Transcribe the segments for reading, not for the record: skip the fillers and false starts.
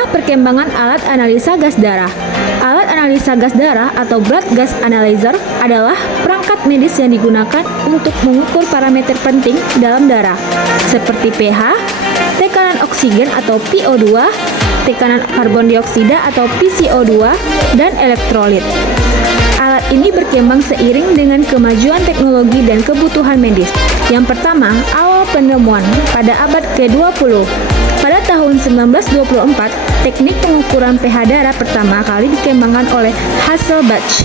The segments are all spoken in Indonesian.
Inilah perkembangan alat analisa gas darah. Alat analisa gas darah atau blood gas analyzer adalah perangkat medis yang digunakan untuk mengukur parameter penting dalam darah, seperti pH, tekanan oksigen atau PO2, tekanan karbon dioksida atau PCO2, dan elektrolit. Alat ini berkembang seiring dengan kemajuan teknologi dan kebutuhan medis. Yang pertama, awal penemuan pada abad ke-20. Pada tahun 1924, teknik pengukuran pH darah pertama kali dikembangkan oleh Hasselbalch.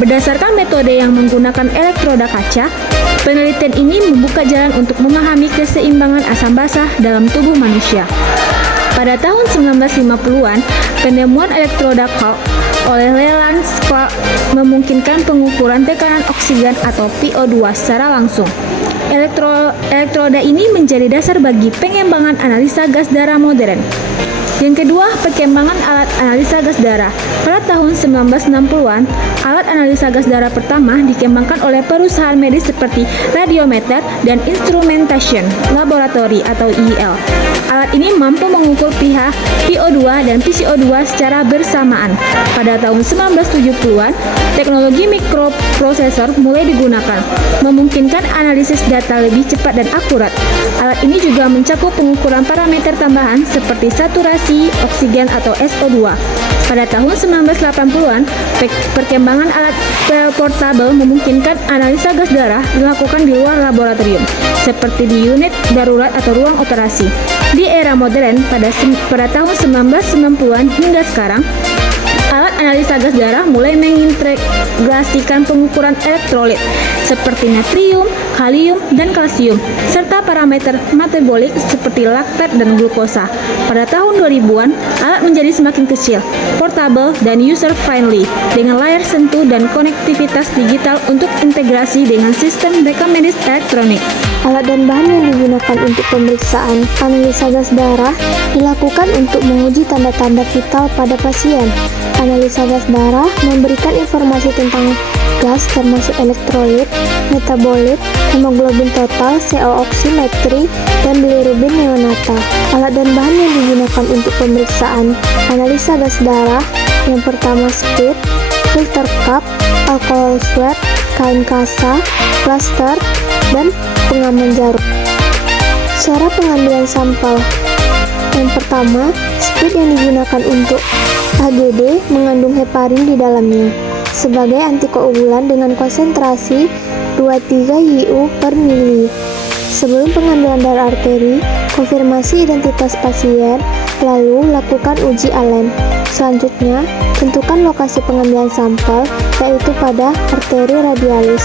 Berdasarkan metode yang menggunakan elektroda kaca, penelitian ini membuka jalan untuk memahami keseimbangan asam basa dalam tubuh manusia. Pada tahun 1950-an, penemuan elektroda Kalk oleh Leland Clark memungkinkan pengukuran tekanan oksigen atau PO2 secara langsung. Elektroda ini menjadi dasar bagi pengembangan analisa gas darah modern. Yang kedua, perkembangan alat analisa gas darah. Pada tahun 1960-an, alat analisa gas darah pertama dikembangkan oleh perusahaan medis seperti Radiometer dan Instrumentation Laboratory atau IL. Alat ini mampu mengukur pH, PO2, dan PCO2 secara bersamaan. Pada tahun 1970-an, teknologi mikroprosesor mulai digunakan, memungkinkan analisis data lebih cepat dan akurat. Alat ini juga mencakup pengukuran parameter tambahan seperti saturasi oksigen atau SO2. Pada tahun 1980-an, perkembangan alat portable memungkinkan analisa gas darah dilakukan di luar laboratorium, seperti di unit darurat atau ruang operasi. Di era modern, pada tahun 1990-an hingga sekarang, alat analisa gas darah mulai mengintegrasikan pengukuran elektrolit seperti natrium, kalium, dan kalsium, serta parameter metabolik seperti laktat dan glukosa. Pada tahun 2000-an, alat menjadi semakin kecil, portable, dan user-friendly, dengan layar sentuh dan konektivitas digital untuk integrasi dengan sistem rekam medis elektronik. Alat dan bahan yang digunakan untuk pemeriksaan analisa gas darah dilakukan untuk menguji tanda-tanda vital pada pasien. Analisa gas darah memberikan informasi tentang gas termasuk elektrolit, metabolit, hemoglobin total, CO oksimetri, dan bilirubin neonatal. Alat dan bahan yang digunakan untuk pemeriksaan analisa gas darah yang pertama spit, filter cup, alkohol swab, kain kasa, plaster, dan pengaman jarum. Cara pengambilan sampel. Yang pertama, spit yang digunakan untuk AGD mengandung heparin di dalamnya sebagai antikoagulan dengan konsentrasi 23 IU per mili. Sebelum pengambilan darah arteri, konfirmasi identitas pasien, lalu lakukan uji Allen. Selanjutnya, tentukan lokasi pengambilan sampel, yaitu pada arteri radialis.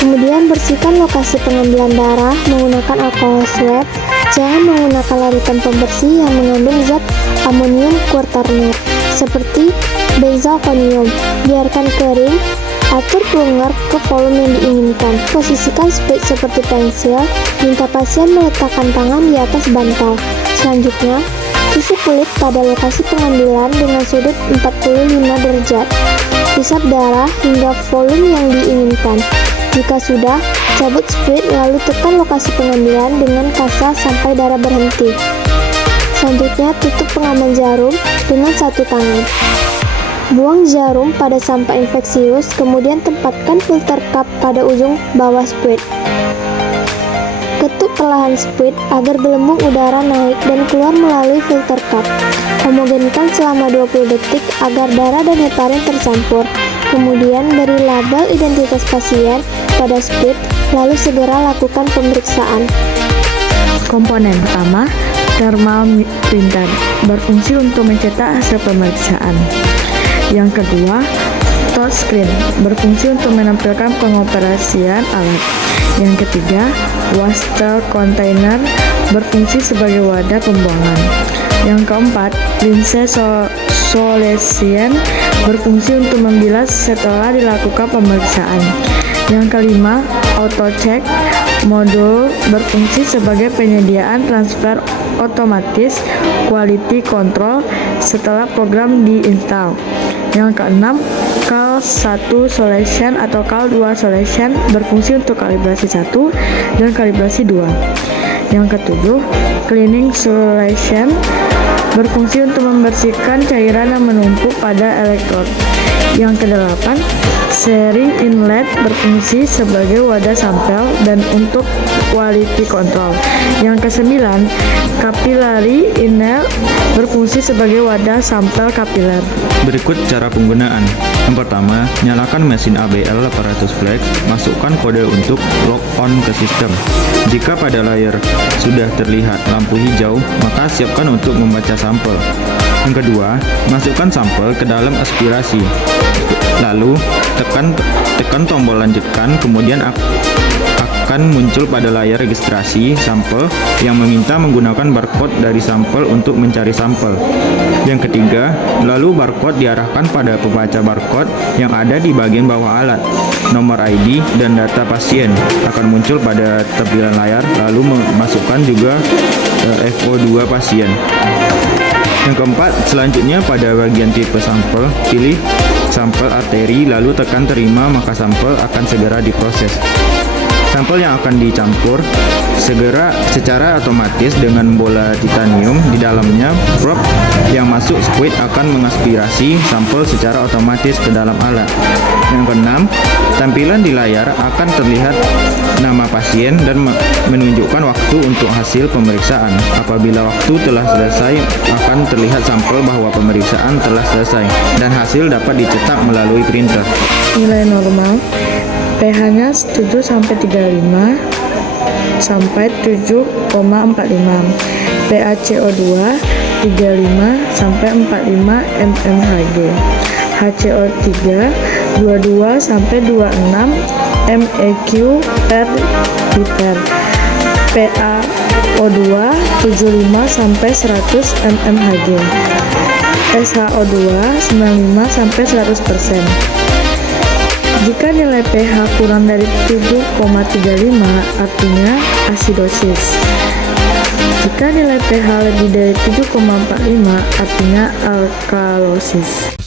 Kemudian bersihkan lokasi pengambilan darah menggunakan alkohol swab. Jangan menggunakan larutan pembersih yang mengandung zat amonium kuartarnat seperti benzalkonium. Biarkan kering. Atur plunger ke volume yang diinginkan. Posisikan sprit seperti pensil. Minta pasien meletakkan tangan di atas bantal. Selanjutnya, tusuk kulit pada lokasi pengambilan dengan sudut 45 derajat. Hisap darah hingga volume yang diinginkan. Jika sudah, cabut sprit lalu tekan lokasi pengambilan dengan kasa sampai darah berhenti. Selanjutnya, tutup pengaman jarum dengan satu tangan. Buang jarum pada sampah infeksius, kemudian tempatkan filter cup pada ujung bawah sprit. Ketuk perlahan sprit agar gelembung udara naik dan keluar melalui filter cup. Homogenkan selama 20 detik agar darah dan heparin tercampur. Kemudian beri label identitas pasien pada sprit, lalu segera lakukan pemeriksaan. Komponen pertama, thermal printer, berfungsi untuk mencetak hasil pemeriksaan. Yang kedua, touchscreen, berfungsi untuk menampilkan pengoperasian alat. Yang ketiga, waster container, berfungsi sebagai wadah pembuangan. Yang keempat, rinse solution, berfungsi untuk membilas setelah dilakukan pemeriksaan. Yang kelima, auto check modul, berfungsi sebagai penyediaan transfer otomatis quality control setelah program diinstal. Yang keenam, CAL1 solution atau CAL2 solution, berfungsi untuk kalibrasi 1 dan kalibrasi 2. Yang ketujuh, cleaning solution, berfungsi untuk membersihkan cairan yang menumpuk pada elektrod. Yang kedelapan, seri inlet berfungsi sebagai wadah sampel dan untuk quality control. Yang kesembilan, capillary inlet berfungsi sebagai wadah sampel kapiler. Berikut cara penggunaan. Yang pertama, nyalakan mesin ABL 800 flex, masukkan kode untuk lock on ke sistem. Jika pada layar sudah terlihat lampu hijau, maka siapkan untuk membaca sampel. Yang kedua, masukkan sampel ke dalam aspirasi. Lalu, tekan tombol lanjutkan, kemudian akan muncul pada layar registrasi sampel yang meminta menggunakan barcode dari sampel untuk mencari sampel. Yang ketiga, lalu barcode diarahkan pada pembaca barcode yang ada di bagian bawah alat. Nomor ID dan data pasien akan muncul pada tampilan layar, lalu masukkan juga FO2 pasien. Yang keempat, selanjutnya pada bagian tipe sampel, pilih sampel arteri lalu tekan terima, maka sampel akan segera diproses. Sampel yang akan dicampur secara otomatis dengan bola titanium di dalamnya. Probe yang masuk squid akan mengaspirasi sampel secara otomatis ke dalam alat. Yang keenam, tampilan di layar akan terlihat nama pasien dan menunjukkan waktu untuk hasil pemeriksaan. Apabila waktu telah selesai, akan terlihat sampel bahwa pemeriksaan telah selesai dan hasil dapat dicetak melalui printer. Nilai normal pH-nya 7-35 sampai 7,45. PaCO2 35 sampai 45 mmHg. HCO3 22 sampai 26 MEq per liter. PaO2 75 sampai 100 mmHg. SHO2 95 sampai 100%. Jika nilai pH kurang dari 7,35 artinya asidosis. Jika nilai pH lebih dari 7,45 artinya alkalosis.